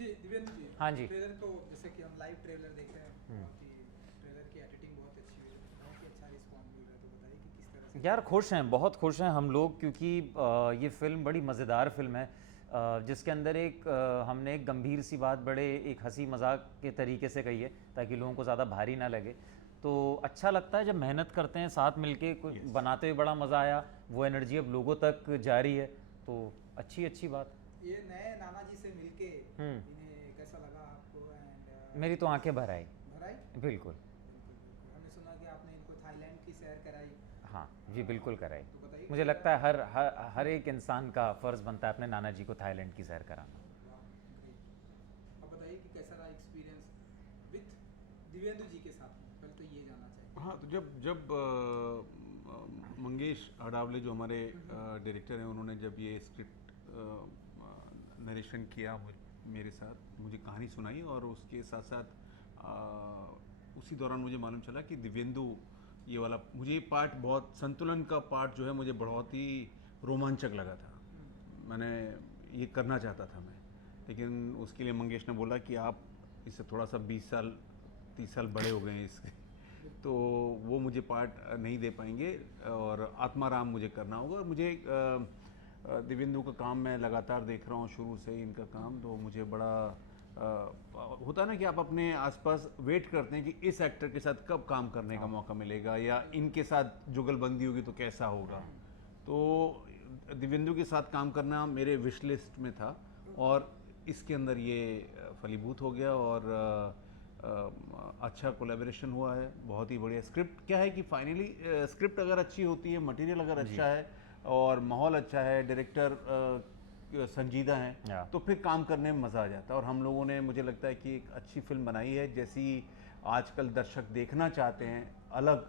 जी दिव्येंद्र जी, हाँ जी। ट्रेलर को जैसे कि हम लाइव ट्रेलर देख रहे हैं कि ट्रेलर की एडिटिंग बहुत अच्छी हुई है, बहुत ही अच्छा रिस्पॉन्स मिल रहा है, तो बताइए कि किस तरह से यार खुश हैं, बहुत खुश हैं हम लोग, क्योंकि ये फ़िल्म बड़ी मज़ेदार फ़िल्म है, जिसके अंदर हमने एक गंभीर सी बात बड़े एक हंसी मजाक के तरीके से कही है, ताकि लोगों को ज़्यादा भारी ना लगे। तो अच्छा लगता है जब मेहनत करते हैं साथ मिलके, कुछ बनाते हुए बड़ा मज़ा आया। वो एनर्जी अब लोगों तक जारी है, तो अच्छी अच्छी बात। ये नए नाना जी से मिलके हम्म। इन्हें कैसा लगा आपको? एंड मेरी तो आंखें भर आई। भराई? बिल्कुल। बिल्कुल बिल्कुल, हमने सुना कि आपने इनको थाईलैंड की सैर कराई। हाँ जी, बिल्कुल कराई। तो बताइए मुझे कैसा लगता रहा? है हर एक इंसान का फ़र्ज़ बनता है अपने नाना जी को थाईलैंड की सैर कराना। वाह, ग्रेट। अब बताइए कि कैसा रहा एक्सपीरियंस विथ दिव्येंद्र जी के साथ में, पहले तो ये जानना चाहेंगे। हाँ, तो जब जब मंगेश अडावले जो हमारे डायरेक्टर हैं, उन्होंने जब ये स्क्रिप्ट नरेशन किया मेरे साथ, मुझे कहानी सुनाई, और उसके साथ साथ उसी दौरान मुझे मालूम चला कि दिव्येंदु ये वाला, मुझे ये पार्ट, बहुत संतुलन का पार्ट जो है, मुझे बहुत ही रोमांचक लगा था। मैंने ये करना चाहता था मैं, लेकिन उसके लिए मंगेश ने बोला कि आप इससे थोड़ा सा 20 साल 30 साल बड़े हो गए हैं इसके, तो वो मुझे पार्ट नहीं दे पाएंगे, और आत्माराम मुझे करना होगा। और मुझे दिव्येंदु का काम मैं लगातार देख रहा हूँ शुरू से ही, इनका काम, तो मुझे बड़ा होता है ना कि आप अपने आसपास वेट करते हैं कि इस एक्टर के साथ कब काम करने का मौका मिलेगा, या इनके साथ जुगलबंदी होगी तो कैसा होगा। तो दिव्येंदु के साथ काम करना मेरे विश लिस्ट में था, और इसके अंदर ये फलीभूत हो गया, और अच्छा कोलैबोरेशन हुआ है। बहुत ही बढ़िया स्क्रिप्ट, क्या है कि फाइनली स्क्रिप्ट अगर अच्छी होती है, मटेरियल अगर अच्छा है, और माहौल अच्छा है, डायरेक्टर संजीदा हैं, या तो फिर काम करने में मज़ा आ जाता है। और हम लोगों ने, मुझे लगता है कि एक अच्छी फिल्म बनाई है, जैसी आजकल दर्शक देखना चाहते हैं, अलग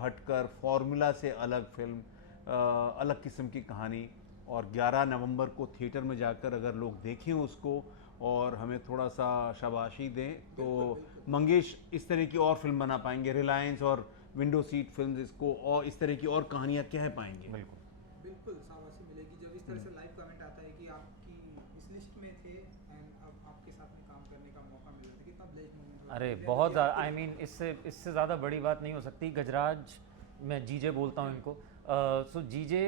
हटकर, फॉर्मूला से अलग फिल्म, अलग किस्म की कहानी। और 11 नवंबर को थिएटर में जाकर अगर लोग देखें उसको, और हमें थोड़ा सा शाबाशी दें, तो बिल्कुल बिल्कुल मंगेश इस तरह की और फिल्म बना पाएंगे, रिलायंस और विंडो सीट फिल्म्स इसको और इस तरह की और कहानियाँ कह पाएंगे। बिल्कुल। बिल्कुल शाबाशी मिलेगी जब इस तरह से लाइव कमेंट आता है कि आपकी इस लिस्ट में थे एंड अब आपके साथ में काम करने का मौका मिल रहा था। कितना ब्लेस्ड मोमेंट होगा अरे दिव्येंद्र बहुत जी ज़्यादा, आपके आई लिए। मीन इससे इससे ज़्यादा बड़ी बात नहीं हो सकती। गजराज, मैं जीजे बोलता हूँ इनको। सो जीजे,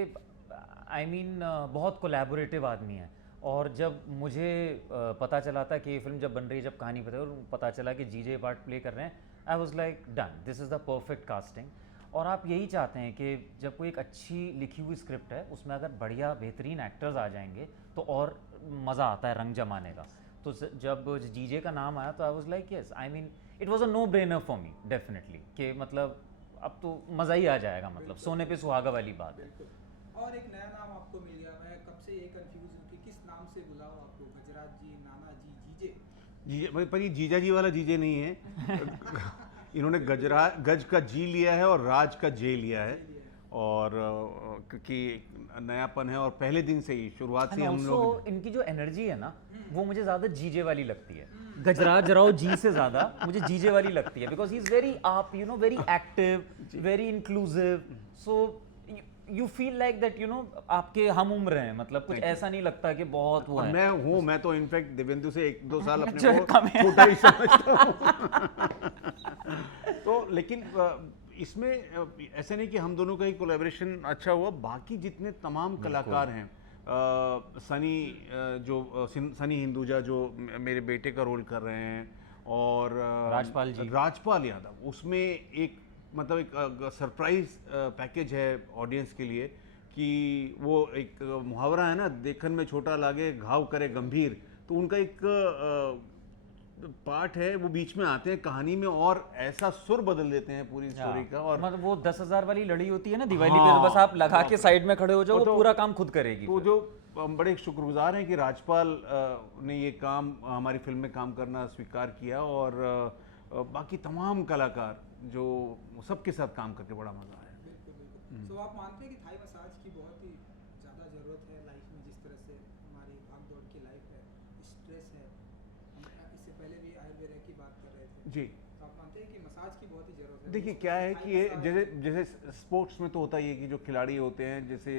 आई मीन बहुत कोलैबोरेटिव आदमी है। और जब मुझे पता चला था कि ये फिल्म जब बन रही है, जब कहानी पता, और पता चला कि जीजे पार्ट प्ले कर रहे हैं, I was like done, this is the perfect casting. और आप यही चाहते हैं कि जब कोई एक अच्छी लिखी हुई स्क्रिप्ट है, उसमें अगर बढ़िया बेहतरीन एक्टर्स आ जाएंगे तो और मज़ा आता है रंग जमाने का। तो जब जीजे का नाम आया तो I was like yes, I mean it was a no brainer for me definitely, कि मतलब अब तो मज़ा ही आ जाएगा, मतलब बिल्कुल सोने पे बिल्कुल सुहागा वाली बात है। बिल्कुल। और एक नया नाम आपको मिल गया, मैं कब से ये कंफ्यूज हूँ कि किस नाम से बुलाऊँ आपको, गजराज जी, नाना जी, जीजे। जीजे, पर ये जीजा जी वाला जीजे नहीं है। इन्होंने गजरा गज का जी लिया है और राज का जे लिया है। जे लिया है। और क्योंकि नयापन है, और पहले दिन से ही, शुरुआत से एंड ही हम ऑल्सो लोग। इनकी जो एनर्जी है ना, वो मुझे ज़्यादा जीजे वाली लगती है। हम्म। गजराज राव जी से ज़्यादा मुझे जीजे वाली लगती है, बिकॉज ही इज़ वेरी आप you know very active, very inclusive. So you feel like that आपके हम उम्र हैं, मतलब कुछ Thank you. ऐसा नहीं लगता कि बहुत वो और है। मैं तो इनफैक्ट दिव्येंदु से 1-2 साल अपने जो को कम है। छोटा ही समझता हूँ। तो लेकिन इसमें ऐसा नहीं कि हम दोनों का ही कोलैबोरेशन अच्छा हुआ, बाकी जितने तमाम कलाकार हैं, सनी, सनी हिंदुजा जो मेरे बेटे का रोल कर रहे हैं, और राजपाल जी। राजपाल यादव, उसमें एक, मतलब एक सरप्राइज पैकेज है ऑडियंस के लिए, कि वो एक मुहावरा है ना, देखन में छोटा लागे घाव करे गंभीर, तो उनका एक पार्ट है, वो बीच में आते हैं कहानी में, और ऐसा सुर बदल देते हैं पूरी हाँ, स्टोरी का। और मतलब वो 10,000 वाली लड़ी होती है ना दिवाली पे, तो हाँ, बस आप लगा के साइड में खड़े हो जाओ, वो तो पूरा काम खुद करेगी तो फिर। जो हम बड़े शुक्रगुजार हैं कि राजपाल ने ये काम, हमारी फिल्म में काम करना स्वीकार किया, और बाकी तमाम कलाकार जो, सबके साथ काम करके बड़ा मज़ा आया। बिल्कुल बिल्कुल। सो आप मानते हैं कि थाई मसाज की बहुत ही ज़्यादा ज़रूरत है लाइफ में, जिस तरह से हमारी भाग दौड़ की लाइफ है, स्ट्रेस है। हम इससे पहले भी आयुर्वेदा की बात कर रहे थे, जी। तो आप मानते मानते हैं कि मसाज की बहुत ही जरूरत है? देखिए क्या है कि ये जैसे जैसे स्पोर्ट्स में तो होता ही है कि जो खिलाड़ी होते हैं, जैसे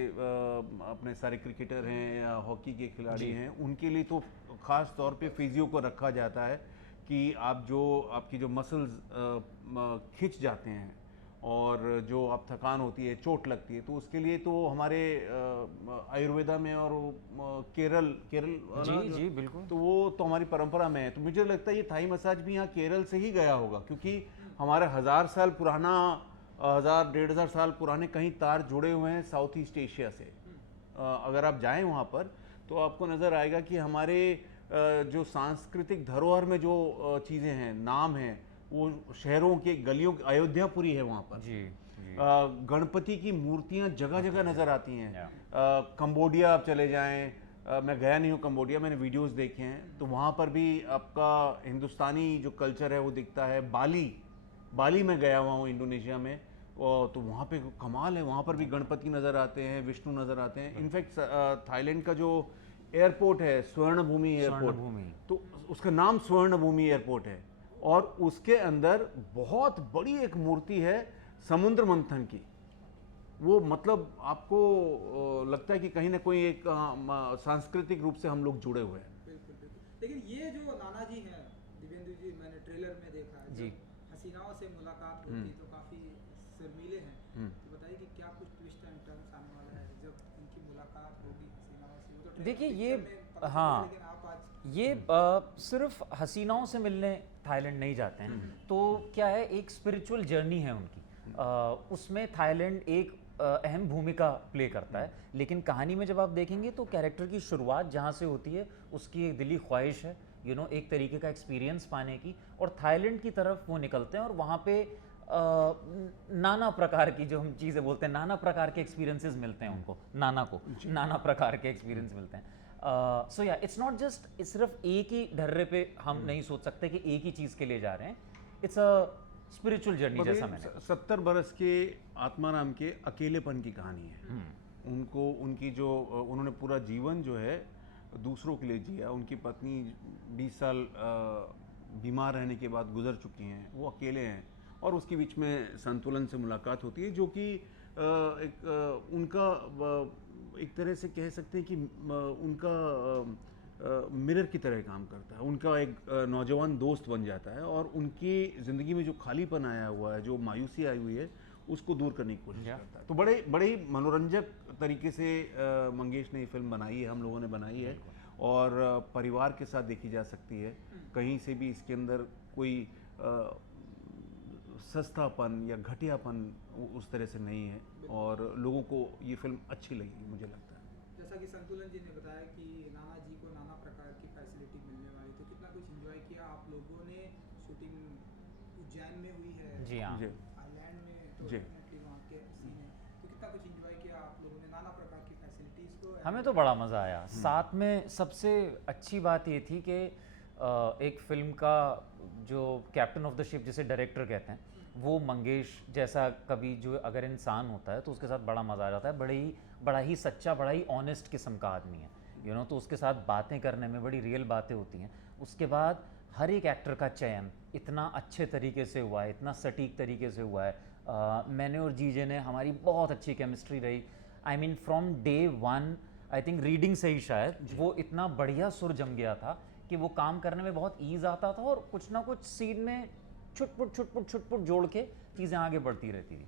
अपने सारे क्रिकेटर हैं या हॉकी के खिलाड़ी हैं, उनके लिए तो ख़ास तौर पे फिजियो को रखा जाता है कि आपकी जो मसल्स खिंच जाते हैं और जो आप थकान होती है, चोट लगती है, तो उसके लिए तो हमारे आयुर्वेदा में और केरल केरल वाला जी बिल्कुल। तो वो तो हमारी परंपरा में है। तो मुझे लगता है ये थाई मसाज भी यहाँ केरल से ही गया होगा, क्योंकि हमारे 1000 साल पुराना 1000-1500 साल पुराने कहीं तार जुड़े हुए हैं साउथ ईस्ट एशिया से। अगर आप जाएं वहाँ पर तो आपको नज़र आएगा कि हमारे जो सांस्कृतिक धरोहर में जो चीज़ें हैं, नाम हैं, वो शहरों के गलियों, अयोध्यापुरी है वहाँ पर जी गणपति की मूर्तियाँ जगह जगह नज़र आती हैं। कंबोडिया आप चले जाएं, मैं गया नहीं हूँ कंबोडिया, मैंने वीडियोस देखे हैं, तो वहाँ पर भी आपका हिंदुस्तानी जो कल्चर है वो दिखता है। बाली में गया हुआ हूँ इंडोनेशिया में, तो वहाँ पे कमाल है, वहाँ पर भी गणपति नज़र आते हैं, विष्णु नज़र आते हैं। इनफैक्ट थाईलैंड का जो एयरपोर्ट है स्वर्ण भूमि एयरपोर्ट, तो उसका नाम स्वर्ण भूमि एयरपोर्ट है, और उसके अंदर बहुत बड़ी एक मूर्ति है समुद्र मंथन की। वो मतलब आपको लगता है कि कहीं ना कहीं एक सांस्कृतिक रूप से हम लोग जुड़े हुए हैं। बिल्कुल बिल्कुल। लेकिन ये जो नाना जी हैं दिव्येंदु जी, मैंने ट्रेलर में देखा है, जी। जब हसीनाओं से मुलाकात होती तो काफी शर्मीले हैं, तो बताइए कि क्या कुछ ट्विस्ट एंड टर्न्स आने वाला है जब इनकी मुलाकात होगी हसीनाओं से? वो तो देखिए trailer ये picture में पता चला, हाँ, लेकिन आप आज ये सिर्फ हसीनाओं से मिलने थाईलैंड नहीं जाते हैं। तो क्या है, एक स्पिरिचुअल जर्नी है उनकी, उसमें थाईलैंड एक अहम भूमिका प्ले करता है। लेकिन कहानी में जब आप देखेंगे तो कैरेक्टर की शुरुआत जहाँ से होती है, उसकी एक दिली ख्वाहिश है एक तरीके का एक्सपीरियंस पाने की, और थाईलैंड की तरफ वो निकलते हैं, और वहाँ पे नाना प्रकार की, जो हम चीज़ें बोलते हैं, नाना प्रकार के एक्सपीरियंसेस मिलते हैं उनको, नाना प्रकार के एक्सपीरियंस मिलते हैं। सो या इट्स नॉट जस्ट, सिर्फ एक ही ढर्रे पे हम नहीं सोच सकते कि एक ही चीज़ के लिए जा रहे हैं। इट्स अ स्पिरिचुअल जर्नी, जैसा मैंने 70 बरस के आत्माराम के अकेलेपन की कहानी है। उनको उनकी जो उन्होंने पूरा जीवन जो है दूसरों के लिए जिया। उनकी पत्नी 20 साल बीमार रहने के बाद गुजर चुकी हैं, वो अकेले हैं, और उसके बीच में संतुलन से मुलाकात होती है, जो कि उनका एक तरह से कह सकते हैं कि उनका मिरर की तरह काम करता है। उनका एक नौजवान दोस्त बन जाता है, और उनकी ज़िंदगी में जो खालीपन आया हुआ है, जो मायूसी आई हुई है, उसको दूर करने की कोशिश करता है। तो बड़े ही मनोरंजक तरीके से मंगेश ने ये फिल्म बनाई है, हम लोगों ने बनाई है, और परिवार के साथ देखी जा सकती है। कहीं से भी इसके अंदर कोई सस्तापन या घटियापन उस तरह से नहीं है, और लोगों को ये फिल्म अच्छी लगेगी, मुझे लगता है। जैसा कि संतुलन जी ने बताया कि नाना जी को नाना प्रकार की फैसिलिटी मिलने वाली, तो कितना कुछ एंजॉय किया आप लोगों ने? शूटिंग उज्जैन में हुई है, जी हाँ, आइलैंड में, तो डेफिनेटली वहाँ के सीन है, तो कितना कुछ एंजॉय किया आप लोगों ने नाना प्रकार की फैसिलिटीज़ को? हमें तो बड़ा मज़ा आया। साथ में सबसे अच्छी बात ये थी कि एक फिल्म का जो कैप्टन ऑफ द शिप, जिसे डायरेक्टर कहते हैं, वो मंगेश जैसा कभी जो अगर इंसान होता है तो उसके साथ बड़ा मज़ा आ जाता है। बड़ा ही सच्चा, बड़ा ही ऑनेस्ट किस्म का आदमी है, तो उसके साथ बातें करने में बड़ी रियल बातें होती हैं। उसके बाद हर एक एक्टर का चयन इतना अच्छे तरीके से हुआ है, इतना सटीक तरीके से हुआ है। मैंने और जीजे ने, हमारी बहुत अच्छी केमिस्ट्री रही। I mean from day one, I think reading से ही शायद वो इतना बढ़िया सुर जम गया था कि वो काम करने में बहुत ईज आता था, और कुछ ना कुछ सीन में छुटपुट जोड़ के चीज़ें आगे बढ़ती रहती थी।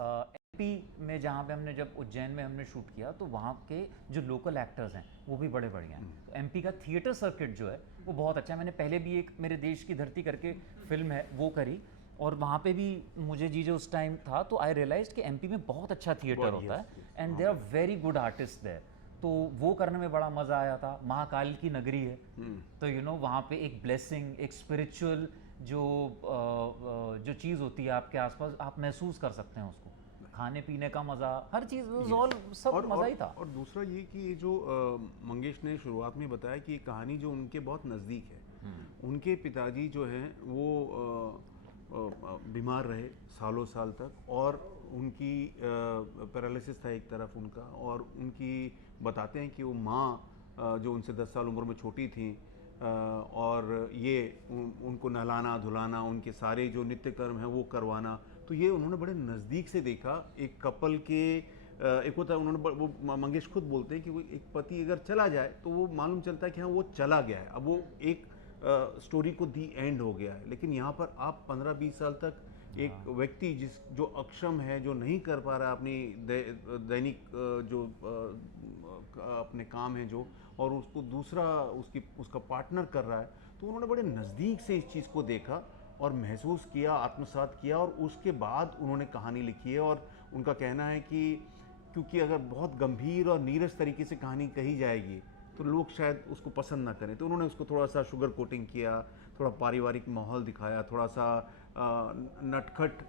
एमपी में जहाँ पे हमने, जब उज्जैन में हमने शूट किया, तो वहाँ के जो लोकल एक्टर्स हैं वो भी बड़े बढ़िया हैं। तो एमपी का थिएटर सर्किट जो है वो बहुत अच्छा है। मैंने पहले भी एक मेरे देश की धरती करके फिल्म है वो करी, और वहाँ पे भी मुझे जीजे उस टाइम था, तो आई रियलाइज कि एमपी में बहुत अच्छा थिएटर होता है, and they are very good artist there. तो वो करने में बड़ा मज़ा आया था। महाकाल की नगरी है, तो वहाँ पे एक ब्लेसिंग, एक स्पिरिचुअल जो चीज़ होती है आपके आसपास, आप महसूस कर सकते हैं उसको। खाने पीने का मज़ा, हर चीज़, सब मज़ा ही था। और दूसरा ये कि ये जो मंगेश ने शुरुआत में बताया कि ये कहानी जो उनके बहुत नज़दीक है। उनके पिताजी जो हैं वो बीमार रहे सालों साल तक, और उनकी पैरालिसिस था एक तरफ उनका, और उनकी बताते हैं कि वो माँ जो उनसे 10 साल उम्र में छोटी थी, और ये उनको नहलाना धुलाना, उनके सारे जो नित्य कर्म हैं वो करवाना, तो ये उन्होंने बड़े नज़दीक से देखा। एक कपल के एक होता है, उन्होंने वो मंगेश खुद बोलते हैं कि वो एक पति अगर चला जाए तो वो मालूम चलता है कि हाँ वो चला गया है, अब वो एक स्टोरी को दी एंड हो गया है। लेकिन यहाँ पर आप 15-20 साल तक एक व्यक्ति जो अक्षम है, जो नहीं कर पा रहा है अपनी दैनिक जो अपने काम है जो, और उसको दूसरा उसका पार्टनर कर रहा है, तो उन्होंने बड़े नज़दीक से इस चीज़ को देखा और महसूस किया, आत्मसात किया, और उसके बाद उन्होंने कहानी लिखी है। और उनका कहना है कि क्योंकि अगर बहुत गंभीर और नीरस तरीके से कहानी कही जाएगी तो लोग शायद उसको पसंद ना करें, तो उन्होंने उसको थोड़ा सा शुगर कोटिंग किया, थोड़ा पारिवारिक माहौल दिखाया, थोड़ा सा नटखट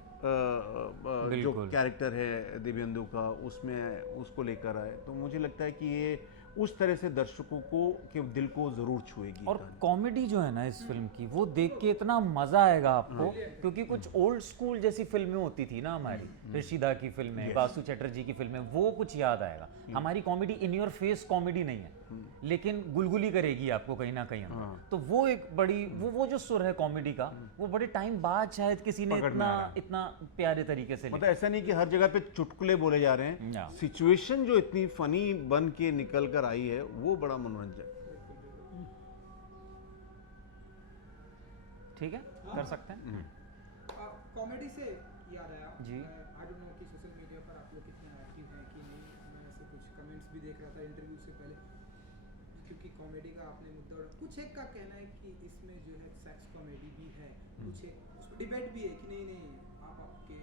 जो कैरेक्टर है दिव्येंदु का उसमें उसको लेकर आए। तो मुझे लगता है कि ये उस तरह से दर्शकों को के दिल को जरूर छुएगी। और कॉमेडी जो है ना इस फिल्म की, वो देख के इतना मजा आएगा आपको, क्योंकि कुछ ओल्ड स्कूल जैसी फिल्में होती थी ना हमारी, ऋषिदा की फिल्में, बासु चटर्जी की फिल्में, वो कुछ याद आएगा। हमारी comedy in your face comedy नहीं है, लेकिन गुलगुली करेगी आपको कहीं ना कहीं अंदर। तो वो एक बड़ी वो जो सुर है कॉमेडी का, वो बड़े टाइम बाद शायद किसी ने इतना प्यारे तरीके से मतलब ऐसा नहीं कि हर जगह पे चुटकुले बोले जा रहे हैं, सिचुएशन जो इतनी फनी बन के निकल कर आई है वो बड़ा मनोरंजक। ठीक है, कर सकते हैं। कॉमेडी से याद आया जी, आई डोंट नो कि सोशल मीडिया पर आप लोग कितने एक्टिव हैं कि नहीं, मैं ऐसे कुछ कमेंट्स भी देख रहा था इंटरव्यू से पहले, क्योंकि कॉमेडी का आपने मुद्दा उठाया। कुछ एक का कहना है कि इसमें जो है सेक्स कॉमेडी भी है, कुछ एक उस पर डिबेट भी है कि नहीं आप आपके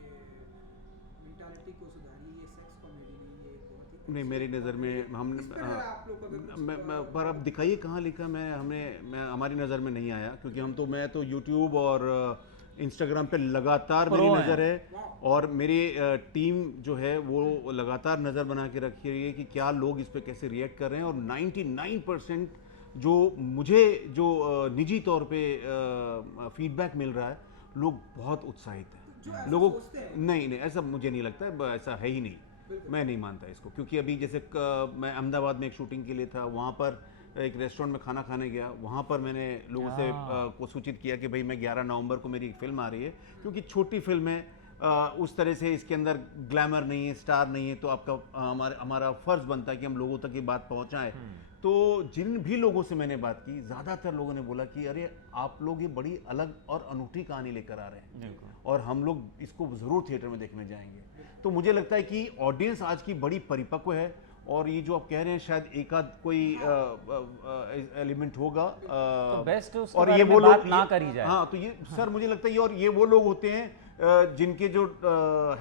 मेंटालिटी को सुधारिए, ये सेक्स कॉमेडी नहीं, ये बहुत ही नहीं, मेरी नज़र में हम पर अब दिखाइए कहाँ लिखा, मैं हमारी नज़र में नहीं आया, क्योंकि मैं तो यूट्यूब और इंस्टाग्राम पे लगातार मेरी नज़र है, और मेरी टीम जो है वो लगातार नज़र बना के रखी रही है कि क्या लोग इस पे कैसे रिएक्ट कर रहे हैं। और 99% जो मुझे जो निजी तौर पे फीडबैक मिल रहा है, लोग बहुत उत्साहित हैं। लोगों नहीं ऐसा मुझे नहीं लगता है, ऐसा है ही नहीं, मैं नहीं मानता इसको। क्योंकि अभी जैसे मैं अहमदाबाद में एक शूटिंग के लिए था, वहाँ पर एक रेस्टोरेंट में खाना खाने गया, वहाँ पर मैंने लोगों से को सूचित किया कि भाई मैं 11 नवंबर को मेरी एक फिल्म आ रही है, क्योंकि छोटी फिल्म है, उस तरह से इसके अंदर ग्लैमर नहीं है, स्टार नहीं है, तो आपका हमारा फ़र्ज़ बनता है कि हम लोगों तक ये बात पहुँचाएँ। तो जिन भी लोगों से मैंने बात की, ज़्यादातर लोगों ने बोला कि अरे आप लोग ये बड़ी अलग और अनूठी कहानी लेकर आ रहे हैं, और हम लोग इसको ज़रूर थिएटर में देखने जाएंगे। तो मुझे लगता है कि ऑडियंस आज की बड़ी परिपक्व है, और ये जो आप कह रहे हैं शायद एक आध कोई एलिमेंट होगा तो बेस्ट और ये वो लोग ना करी जाए। हाँ, तो ये सर मुझे लगता है और ये वो लोग होते हैं जिनके जो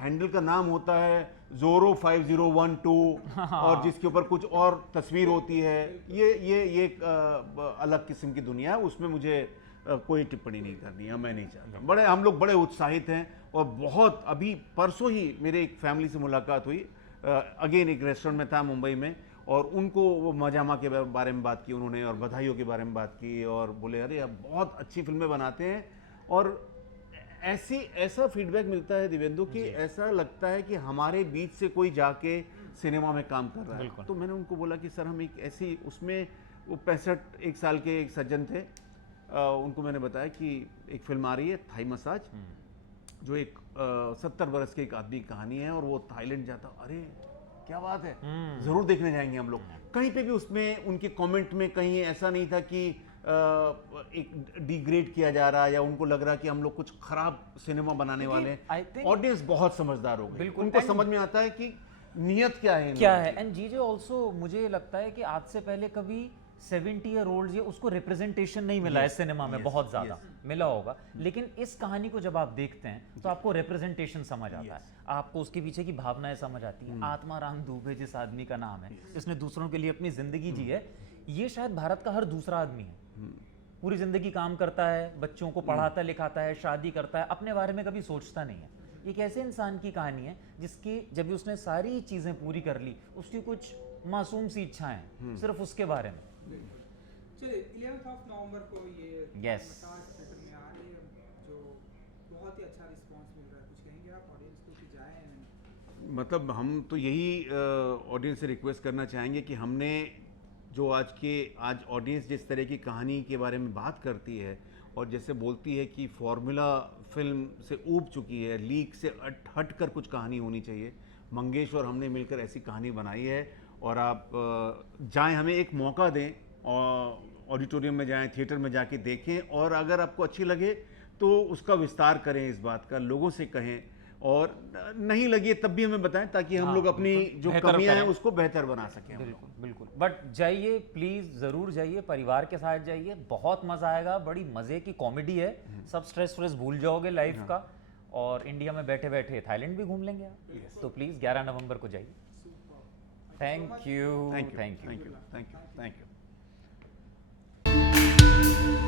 हैंडल का नाम होता है जोरो 5012 और जिसके ऊपर कुछ और तस्वीर होती है, ये एक अलग किस्म की दुनिया है, उसमें मुझे कोई टिप्पणी नहीं करनी है, मैं नहीं चाहता। हम लोग बड़े उत्साहित हैं, और बहुत अभी परसों ही मेरे एक फैमिली से मुलाकात हुई, अगेन एक रेस्टोरेंट में था मुंबई में, और उनको वो मजामा के बारे में बात की उन्होंने, और बधाइयों के बारे में बात की, और बोले अरे आप बहुत अच्छी फिल्में बनाते हैं। और ऐसा फीडबैक मिलता है दिव्येंदु कि ऐसा लगता है कि हमारे बीच से कोई जाके सिनेमा में काम कर रहा है। तो मैंने उनको बोला कि सर हम एक ऐसी उसमें वो 65 साल के एक सज्जन थे, उनको मैंने बताया कि एक फिल्म आ रही है थाई मसाज, जो एक 70 बरस के एक आदमी की कहानी है, और वो थाईलैंड जाता। अरे क्या बात है, जरूर देखने जाएंगे हम लोग। कहीं पे भी उसमें उनके कमेंट में कहीं ऐसा नहीं था कि एक डिग्रेड किया जा रहा है, या उनको लग रहा है कि हम लोग कुछ खराब सिनेमा बनाने वाले हैं। ऑडियंस बहुत समझदार हो गई, उनको समझ में आता है कि नियत क्या है। एंड जीजे ऑल्सो मुझे लगता है कि आज से पहले कभी 70 ईयर ओल्ड ये उसको रिप्रेजेंटेशन नहीं मिला है सिनेमा में, बहुत ज्यादा मिला होगा, लेकिन इस कहानी को जब आप देखते हैं तो आपको रिप्रेजेंटेशन समझ आता है, आपको उसके पीछे की भावनाएं समझ आती है। आत्माराम दुबे जिस आदमी का नाम है, जिसने दूसरों के लिए अपनी जिंदगी जी है, ये शायद भारत का हर दूसरा आदमी है। पूरी जिंदगी काम करता है, बच्चों को पढ़ाता लिखाता है, शादी करता है, अपने बारे में कभी सोचता नहीं है। एक ऐसे इंसान की कहानी है जिसकी जब उसने सारी चीजें पूरी कर ली, उसकी कुछ मासूम सी इच्छाएं सिर्फ उसके बारे में। चलिए 11 नवंबर को ये मसाज थिएटर में आ रही है, जो बहुत ही अच्छा रिस्पांस मिल रहा है, कुछ कहेंगे आप ऑडियंस को कि जाएं? मतलब हम तो यही ऑडियंस से रिक्वेस्ट करना चाहेंगे कि हमने आज ऑडियंस जिस तरह की कहानी के बारे में बात करती है और जैसे बोलती है कि फॉर्मूला फिल्म से ऊब चुकी है, लीक से हट कर कुछ कहानी होनी चाहिए, मंगेश और हमने मिलकर ऐसी कहानी बनाई है। और आप जाएं, हमें एक मौका दें और ऑडिटोरियम में जाएं, थिएटर में जाके देखें, और अगर आपको अच्छी लगे तो उसका विस्तार करें, इस बात का लोगों से कहें, और नहीं लगी तब भी हमें बताएं ताकि हम हाँ, लोग अपनी जो बेहतर कमियां हैं करें। उसको बेहतर बना सकें हम लोग। बिल्कुल बिल्कुल, बट जाइए प्लीज़, ज़रूर जाइए, परिवार के साथ जाइए, बहुत मज़ा आएगा, बड़ी मज़े की कॉमेडी है, सब स्ट्रेस व्रेस भूल जाओगे लाइफ का, और इंडिया में बैठे बैठे थाईलैंड भी घूम लेंगे आप। तो प्लीज़ 11 नवंबर को जाइए। Thank you, thank you, thank you. Thank you, thank you, thank you.